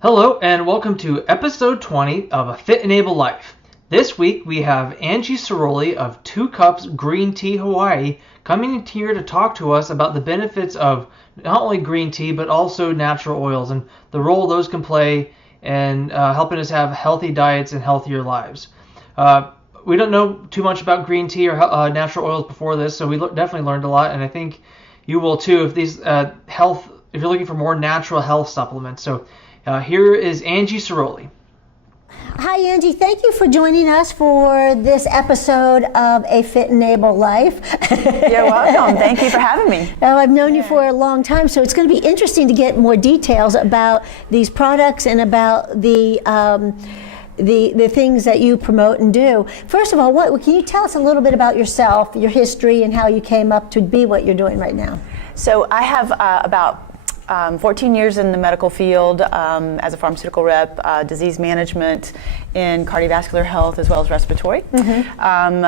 Hello and welcome to episode 20 of A Fit and Able Life. This week we have Angie Ceroli of 2 Cups Green Tea Hawaii coming here to talk to us about the benefits of not only green tea but also natural oils and the role those can play in helping us have healthy diets and healthier lives. We don't know too much about green tea or natural oils before this, so we definitely learned a lot, and I think you will too if these if you're looking for more natural health supplements. So here is Angie Ceroli. Hi, Angie. Thank you for joining us for this episode of A Fit and Able Life. You're welcome. Thank you for having me. I've known you for a long time, so it's going to be interesting to get more details about these products and about the things that you promote and do. First of all, can you tell us a little bit about yourself, your history, and how you came up to be what you're doing right now? So I have about 14 years in the medical field as a pharmaceutical rep, disease management in cardiovascular health as well as respiratory. When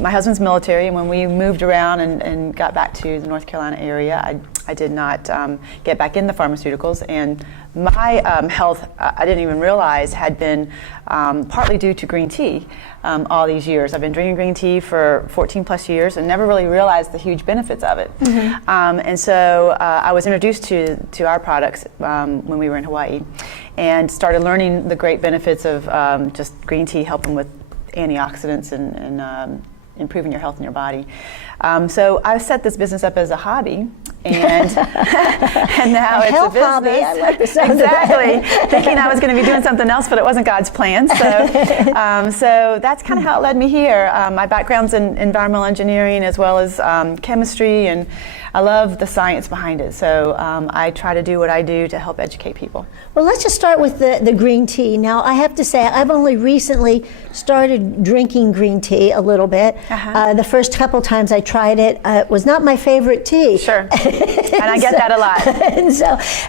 my husband's military, and when we moved around and got back to the North Carolina area, I did not get back in the pharmaceuticals, and my health, I didn't even realize, had been partly due to green tea all these years. I've been drinking green tea for 14 plus years and never really realized the huge benefits of it. And so I was introduced to our products when we were in Hawaii and started learning the great benefits of just green tea helping with antioxidants and improving your health in your body. So I set this business up as a hobby, and now it's a business. Hobby. I like the sound exactly. of that. Thinking I was going to be doing something else, but it wasn't God's plan. So that's kind of how it led me here. My background's in environmental engineering as well as chemistry, and I love the science behind it. So I try to do what I do to help educate people. Well, let's just start with the green tea. Now, I have to say, I've only recently started drinking green tea a little bit. The first couple times I tried it, it was not my favorite tea. Sure. And I get that a lot.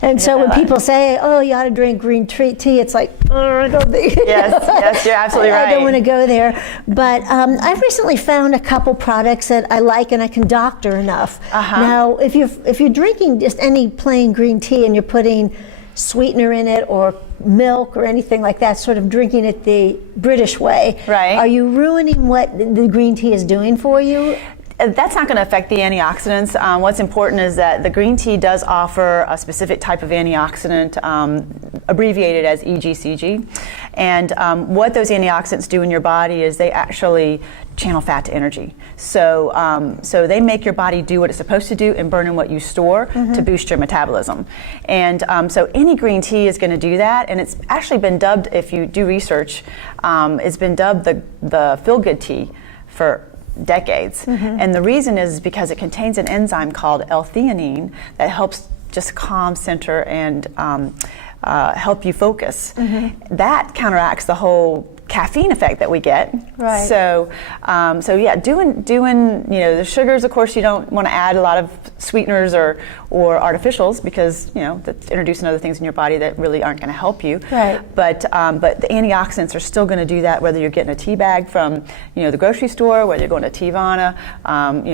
And so when people say, oh, you ought to drink green tea, it's like, I don't think. Yes, you're absolutely right. I don't want to go there. But I've recently found a couple products that I like and I can doctor enough. Now, if you're drinking just any plain green tea and you're putting sweetener in it or milk or anything like that, sort of drinking it the British way, right, are you ruining what the green tea is doing for you? That's not going to affect the antioxidants. What's important is that the green tea does offer a specific type of antioxidant, abbreviated as EGCG. And what those antioxidants do in your body is they actually channel fat to energy. So they make your body do what it's supposed to do and burn in what you store to boost your metabolism. And so any green tea is going to do that. And it's actually been dubbed, if you do research, it's been dubbed the feel-good tea for decades. And the reason is because it contains an enzyme called L-theanine that helps just calm, center, and help you focus. That counteracts the whole caffeine effect that we get. Right. So yeah, doing the sugars, of course, you don't want to add a lot of sweeteners or artificials because that's introducing other things in your body that really aren't going to help you. Right. But the antioxidants are still going to do that, whether you're getting a tea bag from the grocery store, whether you're going to Teavana,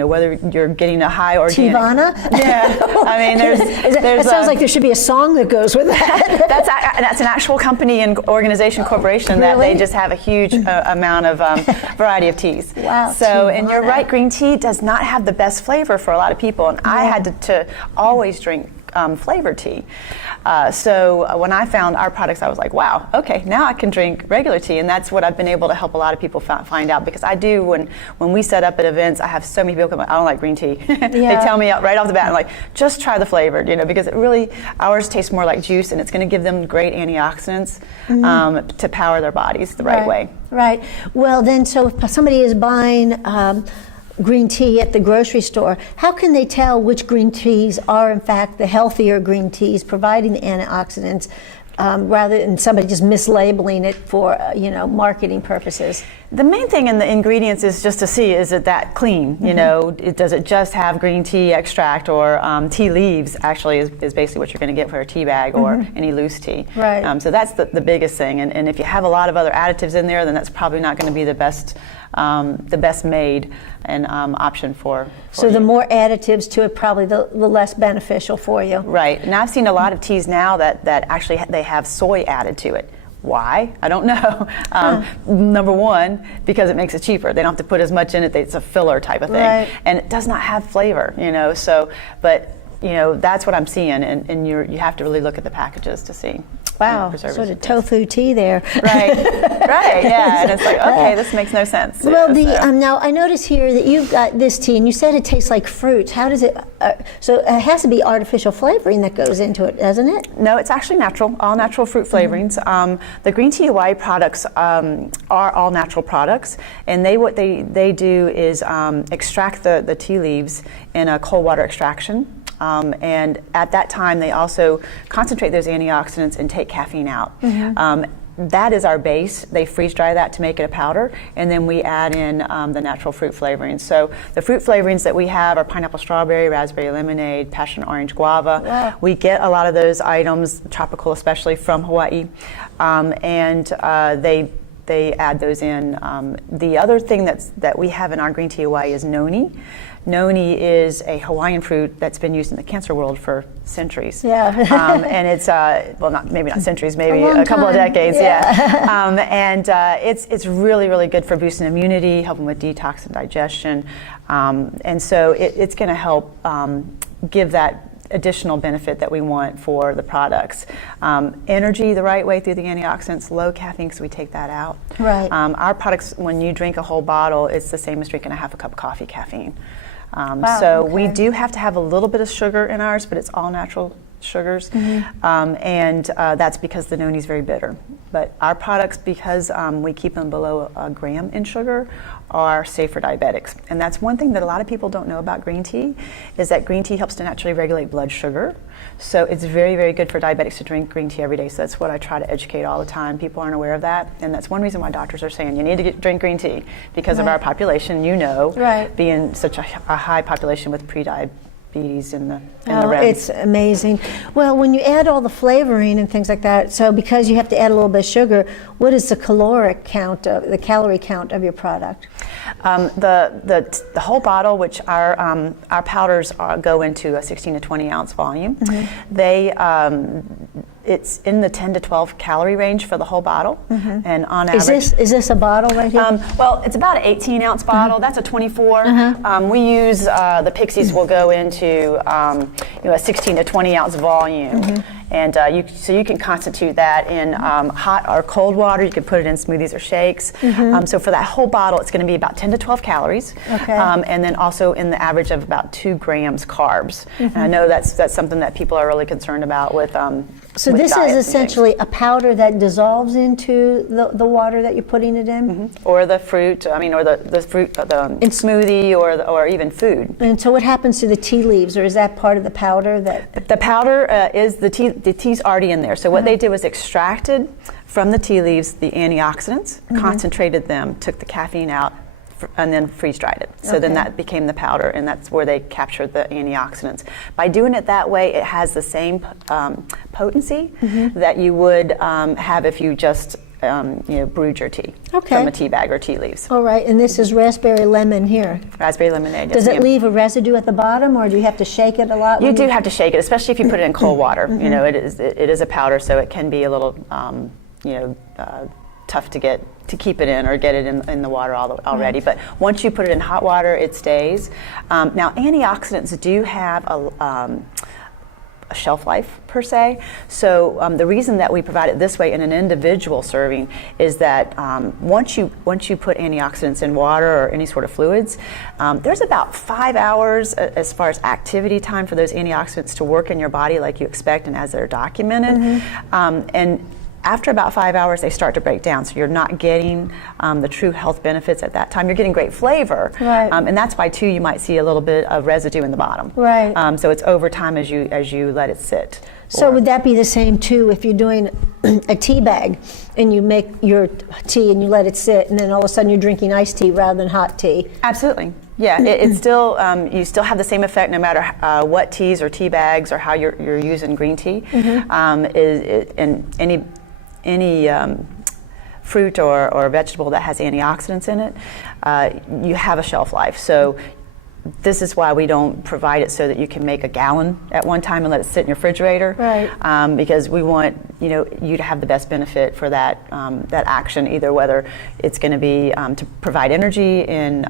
whether you're getting a high organic. Teavana? Yeah. I mean, that sounds like there should be a song that goes with that. That's an actual company and organization, corporation, that they just have a huge amount of variety of teas. Wow. So, and you're right, green tea does not have the best flavor for a lot of people, and I had to always drink flavored tea. So when I found our products, I was like, wow, okay, now I can drink regular tea, and that's what I've been able to help a lot of people find out, because I do, when we set up at events, I have so many people come, I don't like green tea. They tell me right off the bat, I'm like, just try the flavored, because it really, ours tastes more like juice, and it's going to give them great antioxidants to power their bodies the right way. Right. Well, then, so if somebody is buying green tea at the grocery store, how can they tell which green teas are in fact the healthier green teas providing the antioxidants rather than somebody just mislabeling it for marketing purposes? The main thing in the ingredients is just to see, is it that clean? Does it just have green tea extract or tea leaves? Actually, is basically what you're going to get for a tea bag or any loose tea. Right. So that's the biggest thing. And if you have a lot of other additives in there, then that's probably not going to be the best the best made and option for So you. the more additives to it, probably the less beneficial for you. Right. And I've seen a lot of teas now that actually they have soy added to it. Why? I don't know. Number one, because it makes it cheaper. They don't have to put as much in it. It's a filler type of thing. Right. And it does not have flavor, so, but, that's what I'm seeing. And you have to really look at the packages to see. Wow, preservatives sort of and things. tofu tea there. Right, right, yeah. And it's like, okay, this makes no sense. Well, so. now I notice here that you've got this tea, and you said it tastes like fruit. How does it? So it has to be artificial flavoring that goes into it, doesn't it? No, it's actually natural, all natural fruit flavorings. The green tea Hawaii products are all natural products, and what they do is extract the tea leaves in a cold water extraction. And at that time, they also concentrate those antioxidants and take caffeine out. That is our base. They freeze dry that to make it a powder, and then we add in the natural fruit flavorings. So the fruit flavorings that we have are pineapple strawberry, raspberry lemonade, passion orange guava. Wow. We get a lot of those items, tropical especially, from Hawaii, and they add those in. The other thing that we have in our green tea Hawaii is noni. Noni is a Hawaiian fruit that's been used in the cancer world for centuries. Yeah. And it's, maybe not centuries, maybe A long a couple of time. decades, Yeah. And it's really, really good for boosting immunity, helping with detox and digestion. And so it's going to help give that additional benefit that we want for the products. Energy the right way through the antioxidants, low caffeine because we take that out. Right. Our products, when you drink a whole bottle, it's the same as drinking a half a cup of coffee caffeine. Wow, So okay. we do have to have a little bit of sugar in ours, but it's all natural sugars. And that's because the noni is very bitter. But our products, because we keep them below a gram in sugar, are safe for diabetics. And that's one thing that a lot of people don't know about green tea, is that green tea helps to naturally regulate blood sugar. So it's very, very good for diabetics to drink green tea every day. So that's what I try to educate all the time. People aren't aware of that. And that's one reason why doctors are saying you need to drink green tea, because of Right. our population, Right. being such a high population with prediabetes in the Oh, realm. it's amazing. Well, when you add all the flavoring and things like that, so because you have to add a little bit of sugar, what is the caloric count, the calorie count of your product? The whole bottle, which our powders go into a 16 to 20 ounce volume, it's in the 10 to 12 calorie range for the whole bottle, and on average. Is this a bottle right here? Well, it's about an 18 ounce bottle. That's a 24. We use the Pixies will go into a 16 to 20 ounce volume. And so you can constitute that in hot or cold water. You can put it in smoothies or shakes. So for that whole bottle, it's going to be about 10 to 12 calories. Okay. And then also in the average of about 2 grams carbs. And I know that's something that people are really concerned about with So with this diets is and things. essentially a powder that dissolves into the water that you're putting it in? Or the fruit, or the fruit, the smoothie, or even food. And so what happens to the tea leaves, or is that part of the powder that? The powder is the tea's already in there. So what they did was extracted from the tea leaves the antioxidants, concentrated them, took the caffeine out, and then freeze dried it. So then that became the powder, and that's where they captured the antioxidants. By doing it that way, it has the same potency that you would have if you just brewed your tea from a tea bag or tea leaves. All right, and this is raspberry lemon here. Raspberry lemonade. Does it leave a residue at the bottom, or do you have to shake it a lot? You do have to shake it, especially if you put it in cold water. It is a powder, so it can be a little tough to keep it in or get it in the water already. But once you put it in hot water, it stays. Now, antioxidants do have a shelf life per se. So the reason that we provide it this way in an individual serving is that once you put antioxidants in water or any sort of fluids, there's about 5 hours as far as activity time for those antioxidants to work in your body like you expect and as they're documented. And after about 5 hours, they start to break down. So you're not getting the true health benefits at that time. You're getting great flavor. Right. And that's why, too, you might see a little bit of residue in the bottom. Right. So it's over time as you let it sit. So would that be the same, too, if you're doing a tea bag and you make your tea and you let it sit, and then all of a sudden you're drinking iced tea rather than hot tea? Absolutely. Yeah, it's still you still have the same effect no matter what teas or tea bags or how you're using green tea. And any fruit or vegetable that has antioxidants in it, you have a shelf life. So this is why we don't provide it so that you can make a gallon at one time and let it sit in your refrigerator. Right. Because we want you to have the best benefit for that action, either whether it's going to be to provide energy in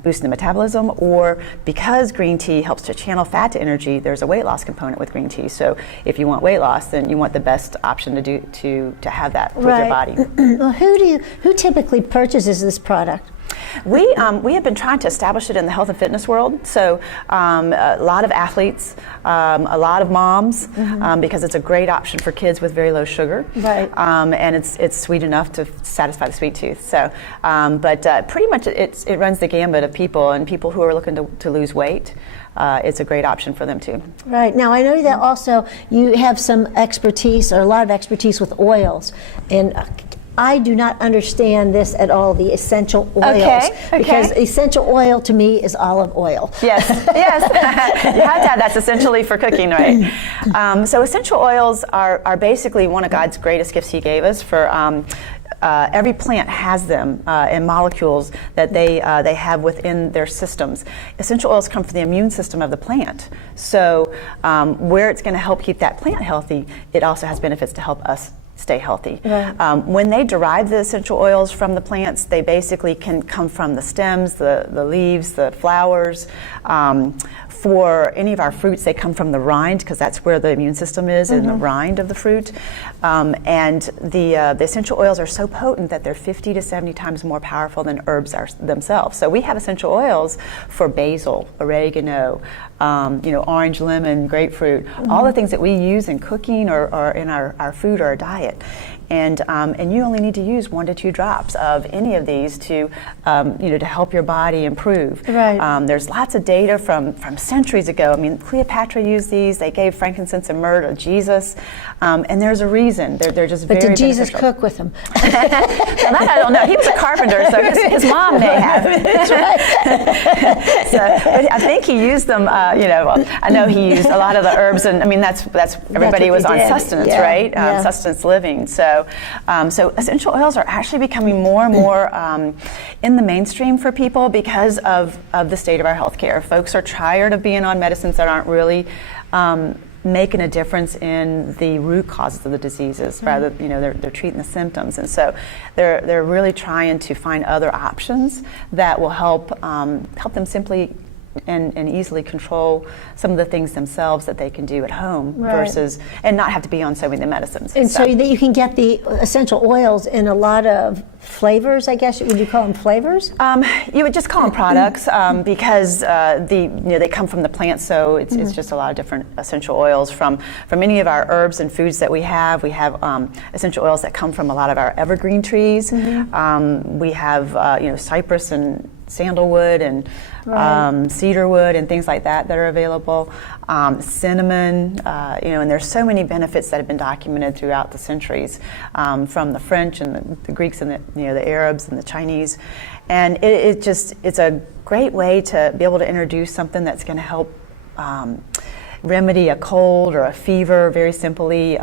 boosting the metabolism, or because green tea helps to channel fat to energy, there's a weight loss component with green tea. So if you want weight loss, then you want the best option to have that with your body. Well, who typically purchases this product? We have been trying to establish it in the health and fitness world. So a lot of athletes, a lot of moms, because it's a great option for kids with very low sugar. Right. And it's sweet enough to satisfy the sweet tooth. So, but pretty much it runs the gambit of people, and people who are looking to lose weight. It's a great option for them too. Right. Now, I know that also you have some expertise, or a lot of expertise with oils, and I do not understand this at all, the essential oils. Okay. Because essential oil to me is olive oil. Yes, yes. You have to have that's essentially for cooking, right? So essential oils are basically one of God's greatest gifts He gave us. For every plant has them in molecules that they have within their systems. Essential oils come from the immune system of the plant. So where it's going to help keep that plant healthy, it also has benefits to help us stay healthy. Right. When they derive the essential oils from the plants, they basically can come from the stems, the leaves, the flowers. For any of our fruits, they come from the rind, because that's where the immune system is, in the rind of the fruit. And the essential oils are so potent that they're 50 to 70 times more powerful than herbs are themselves. So we have essential oils for basil, oregano, orange, lemon, grapefruit, all the things that we use in cooking or in our food or our diet. And you only need to use 1 to 2 drops of any of these to help your body improve. Right. There's lots of data from centuries ago. I mean, Cleopatra used these. They gave frankincense and myrrh to Jesus, and there's a reason. They're just But very did Jesus beneficial. cook with them? Well, that I don't know. He was a carpenter, so his mom may have. That's right. So, but I think he used them. I know he used a lot of the herbs, and I mean that's everybody what was they on did. sustenance, Yeah. right? Yeah. Sustenance living. So essential oils are actually becoming more and more in the mainstream for people because of the state of our healthcare. Folks are tired of being on medicines that aren't really making a difference in the root causes of the diseases. Rather, they're treating the symptoms, and so they're really trying to find other options that will help them simply and easily control some of the things themselves that they can do at home, versus and not have to be on so many medicines. And so that you can get the essential oils in a lot of flavors, I guess. Would you call them flavors? You would just call them products because they come from the plant, so it's just a lot of different essential oils from any of our herbs and foods that we have. We have essential oils that come from a lot of our evergreen trees. We have cypress and sandalwood and cedarwood and things like that are available. Cinnamon, and there's so many benefits that have been documented throughout the centuries from the French and the Greeks and the Arabs and the Chinese, and it's a great way to be able to introduce something that's going to help remedy a cold or a fever very simply.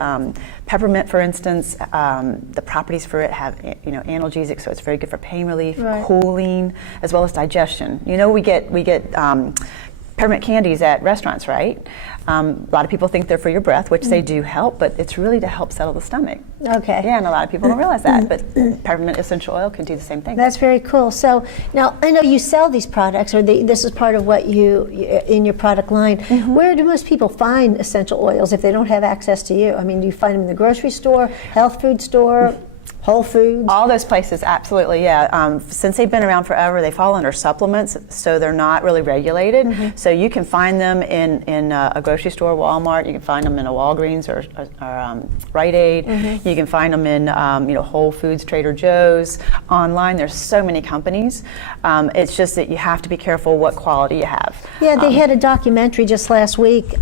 Peppermint, for instance, the properties for it have analgesic, so it's very good for pain relief, cooling, as well as digestion. We get peppermint candies at restaurants, right? A lot of people think they're for your breath, which they do help, but it's really to help settle the stomach. Okay. Yeah, and a lot of people don't realize that, but peppermint essential oil can do the same thing. That's very cool. So now I know you sell these products, or this is part of what you in your product line. Where do most people find essential oils if they don't have access to you? I mean, do you find them in the grocery store, health food store, Whole Foods? All those places, absolutely, yeah. Since they've been around forever, they fall under supplements, so they're not really regulated. So you can find them in a grocery store, Walmart. You can find them in a Walgreens or Rite Aid. You can find them in Whole Foods, Trader Joe's. Online, there's so many companies. It's just that you have to be careful what quality you have. Yeah, they had a documentary just last week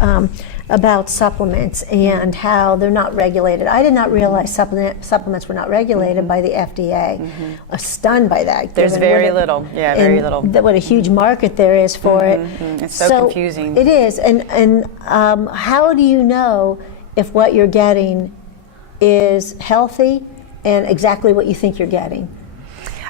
about supplements and how they're not regulated. I did not realize supplements were not regulated by the FDA. I'm stunned by that. There's very little. Yeah, very little. What a huge market there is for it. It's so confusing. It is. And how do you know if what you're getting is healthy and exactly what you think you're getting?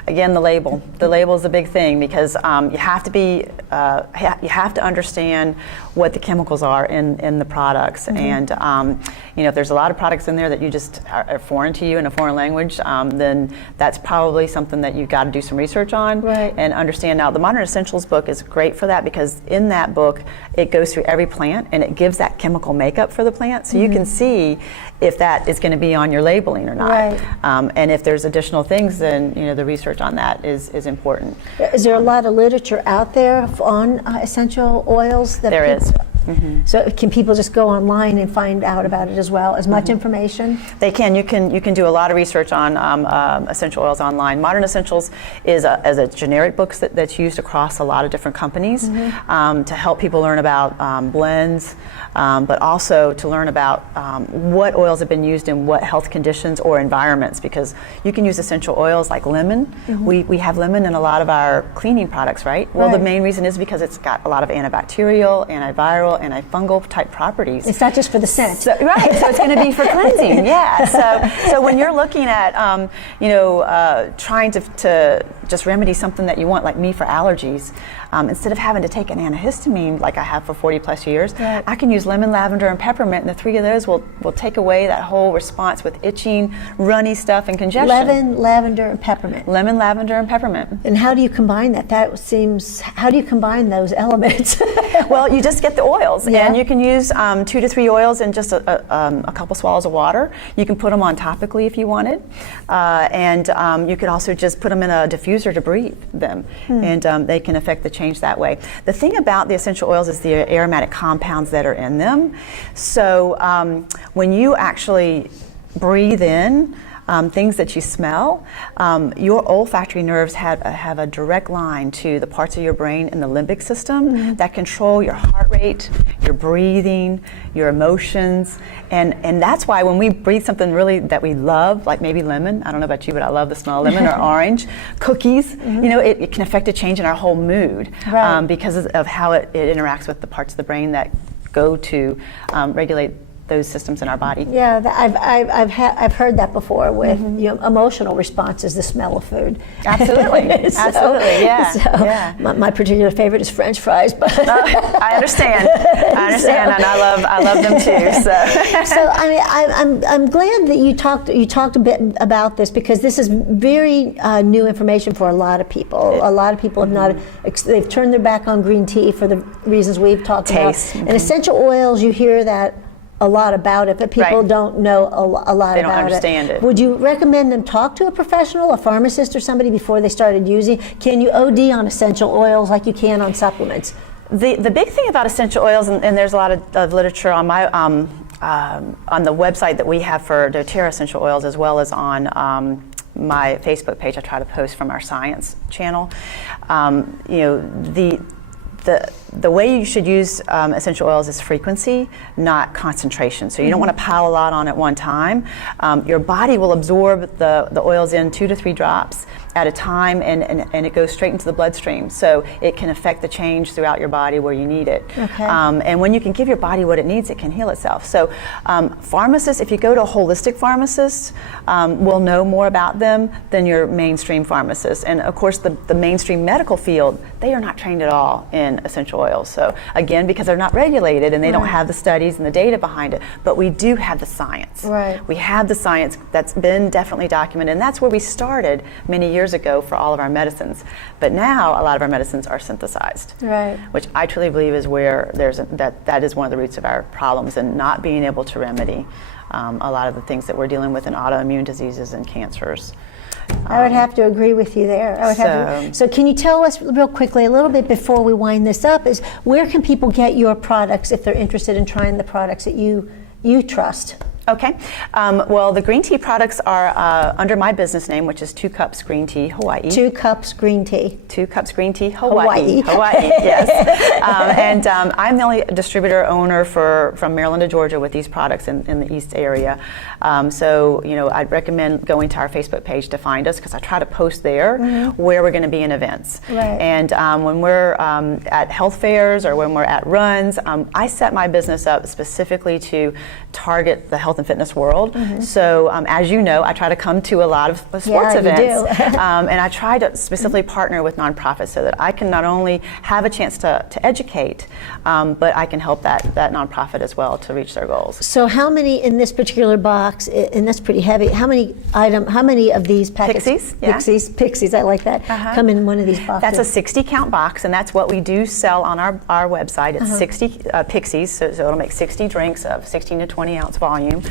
Again, the label. The label is a big thing because you have to understand what the chemicals are in the products, and if there's a lot of products in there that you just are foreign to you in a foreign language, then that's probably something that you've got to do some research on and understand. Now, the Modern Essentials book is great for that because in that book it goes through every plant and it gives that chemical makeup for the plant, so you can see if that is going to be on your labeling or not. And if there's additional things, then the research on that is important. Is there a lot of literature out there on essential oils? There is. So can people just go online and find out about it as well? As much information? They can. You can do a lot of research on essential oils online. Modern Essentials is a generic book that's used across a lot of different companies to help people learn about blends, but also to learn about what oils have been used in what health conditions or environments, because you can use essential oils like lemon. We have lemon in a lot of our cleaning products, right? Well, the main reason is because it's got a lot of antibacterial, antiviral, antifungal type properties. It's not just for the scent. So it's going to be for cleansing, So when you're looking at, trying to just remedy something that you want, like me for allergies, instead of having to take an antihistamine like I have for 40 plus years, I can use lemon, lavender, and peppermint, and the three of those will take away that whole response with itching, runny stuff, and congestion. Lemon, lavender, and peppermint. Lemon, lavender, and peppermint. And how do you combine that? How do you combine those elements? Well, you just get the oils, and you can use 2 to 3 oils in just a couple swallows of water. You can put them on topically if you wanted, and you could also just put them in a diffuser to breathe them, and they can affect the change that way. The thing about the essential oils is the aromatic compounds that are in them. So when you actually breathe in things that you smell, your olfactory nerves have a direct line to the parts of your brain in the limbic system that control your heart rate, your breathing, your emotions, and that's why when we breathe something really that we love, like maybe lemon, I don't know about you, but I love the smell of lemon, or orange, cookies, it can affect a change in our whole mood because of how it interacts with the parts of the brain that go to regulate those systems in our body. Yeah, I've heard that before with emotional responses, the smell of food. Absolutely, absolutely, yeah. My particular favorite is French fries, but I understand, and I love them too. So I'm glad that you talked a bit about this, because this is very new information for a lot of people. A lot of people have not they've turned their back on green tea for the reasons we've talked about. And essential oils, you hear that a lot about it, but people don't know a lot about it. They don't understand it. Would you recommend them talk to a professional, a pharmacist or somebody before they started using? Can you OD on essential oils like you can on supplements? The big thing about essential oils, and there's a lot of literature on my on the website that we have for doTERRA essential oils, as well as on my Facebook page. I try to post from our science channel. The way you should use essential oils is frequency, not concentration. So you don't want to pile a lot on at one time. Your body will absorb the oils in 2 to 3 drops at a time, and it goes straight into the bloodstream. So it can affect the change throughout your body where you need it. And when you can give your body what it needs, it can heal itself. So pharmacists, if you go to a holistic pharmacist, will know more about them than your mainstream pharmacist. And of course, the mainstream medical field, they are not trained at all in essential oils. So again, because they're not regulated and they don't have the studies and the data behind it, but we do have the science. We have the science that's been definitely documented, and that's where we started many years ago for all of our medicines. But now a lot of our medicines are synthesized, which I truly believe is where that is one of the roots of our problems, and not being able to remedy a lot of the things that we're dealing with in autoimmune diseases and cancers. I would have to agree with you there. So can you tell us real quickly, a little bit before we wind this up, is where can people get your products if they're interested in trying the products that you trust? Okay. Well, the green tea products are under my business name, which is 2 Cups Green Tea Hawaii. 2 Cups Green Tea. 2 Cups Green Tea Hawaii. Yes. And I'm the only distributor owner from Maryland to Georgia with these products in the East area. So, I'd recommend going to our Facebook page to find us, because I try to post there where we're going to be in events. And when we're at health fairs or when we're at runs, I set my business up specifically to target the health health and fitness world. So as you know, I try to come to a lot of sports events. You do. And I try to specifically partner with nonprofits so that I can not only have a chance to educate, but I can help that nonprofit as well to reach their goals. So how many in this particular box, and that's pretty heavy, how many of these packets? Pixies, yeah. Pixies, I like that, come in one of these boxes? That's a 60 count box, and that's what we do sell on our website. It's 60 Pixies, so it'll make 60 drinks of 16 to 20 ounce volume.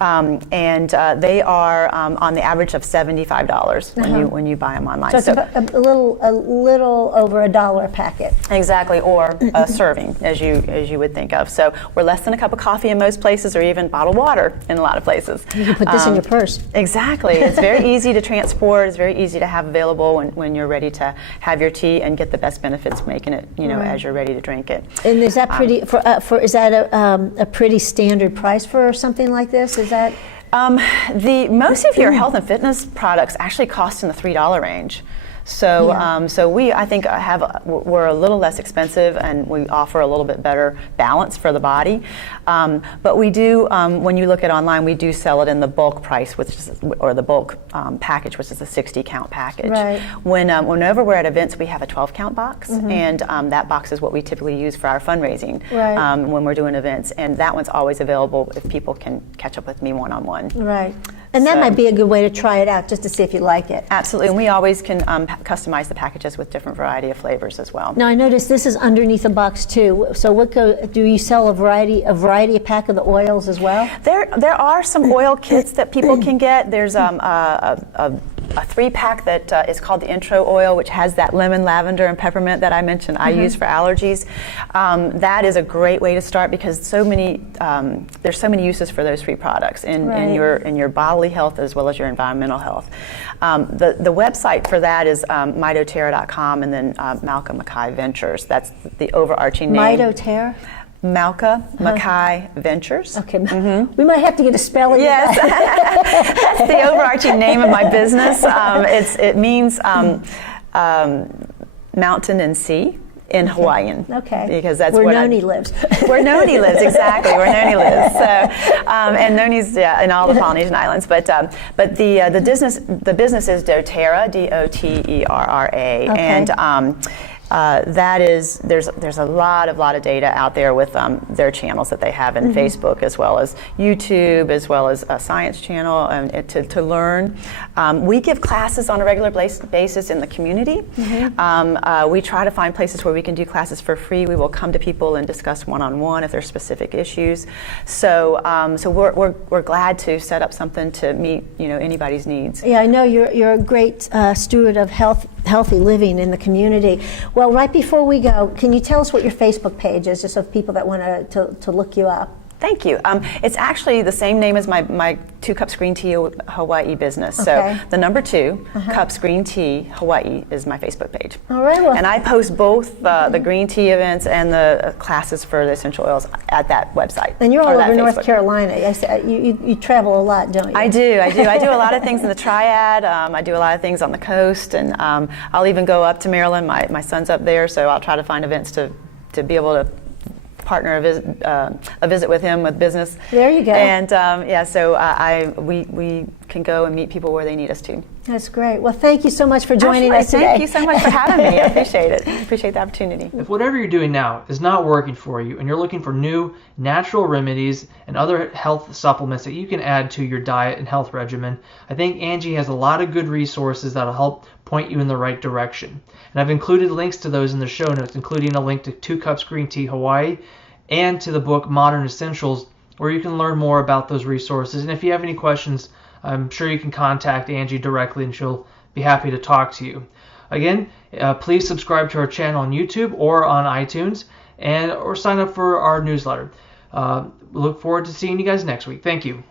And they are on the average of $75 when you buy them online. So it's a little over $1 a packet. Exactly, or a serving, as you would think of. So we're less than a cup of coffee in most places, or even bottled water in a lot of places. You can put this in your purse. Exactly. It's very easy to transport. It's very easy to have available when you're ready to have your tea and get the best benefits making it, as you're ready to drink it. And is that pretty is that a pretty standard price for something like this? Is that most of your health and fitness products actually cost in the $3 range. So, so we, I think, we're a little less expensive, and we offer a little bit better balance for the body. But we do, when you look at online, we do sell it in the bulk price, or the bulk package, which is a 60 count package. Right. Whenever we're at events, we have a 12 count box, and that box is what we typically use for our fundraising when we're doing events, and that one's always available if people can catch up with me one-on-one. Right. And that might be a good way to try it out, just to see if you like it. Absolutely, and we always can customize the packages with different variety of flavors as well. Now I noticed this is underneath a box too. So do you sell a variety pack of the oils as well? There are some oil kits that people can get. There's a 3-pack that is called the Intro Oil, which has that lemon, lavender, and peppermint that I mentioned I use for allergies. That is a great way to start, because there's so many uses for those 3 products in your bodily health as well as your environmental health. The website for that is mitoterra.com, and then Malcolm Mackay Ventures. That's the overarching name. Mitoterra? Malka Mackay Ventures. Okay, we might have to get a spelling. Yes, that's the overarching name of my business. It means mountain and sea in Hawaiian. Okay. Because that's where Noni lives. Where Noni lives, exactly. Where Noni lives. So, and Noni's in all the Polynesian islands. But the business is doTERRA, DOTERRA, and that is there's a lot of data out there with their channels that they have in Facebook, as well as YouTube, as well as a science channel to learn. We give classes on a regular basis in the community. We try to find places where we can do classes for free. We will come to people and discuss one-on-one if there's specific issues. So we're glad to set up something to meet anybody's needs. Yeah, I know you're a great steward of healthy living in the community. Well, right before we go, can you tell us what your Facebook page is, just so people that want to look you up? Thank you. It's actually the same name as my 2 Cups Green Tea Hawaii business. Okay. So the number 2 Cups Green Tea Hawaii is my Facebook page. All right. Well, and I post both the green tea events and the classes for the essential oils at that website. And you're all over North Carolina. You travel a lot, don't you? I do. I do a lot of things in the Triad. I do a lot of things on the coast, and I'll even go up to Maryland. My son's up there, so I'll try to find events to be able to partner a visit with him with business. There you go. And so we can go and meet people where they need us to. That's great. Well, thank you so much for joining us today. Thank you so much for having me. I appreciate it. Appreciate the opportunity. If whatever you're doing now is not working for you, and you're looking for new natural remedies and other health supplements that you can add to your diet and health regimen, I think Angie has a lot of good resources that'll help point you in the right direction. And I've included links to those in the show notes, including a link to 2 Cups Green Tea Hawaii and to the book Modern Essentials, where you can learn more about those resources. And if you have any questions, I'm sure you can contact Angie directly, and she'll be happy to talk to you. Again, please subscribe to our channel on YouTube or on iTunes, or sign up for our newsletter. Look forward to seeing you guys next week. Thank you.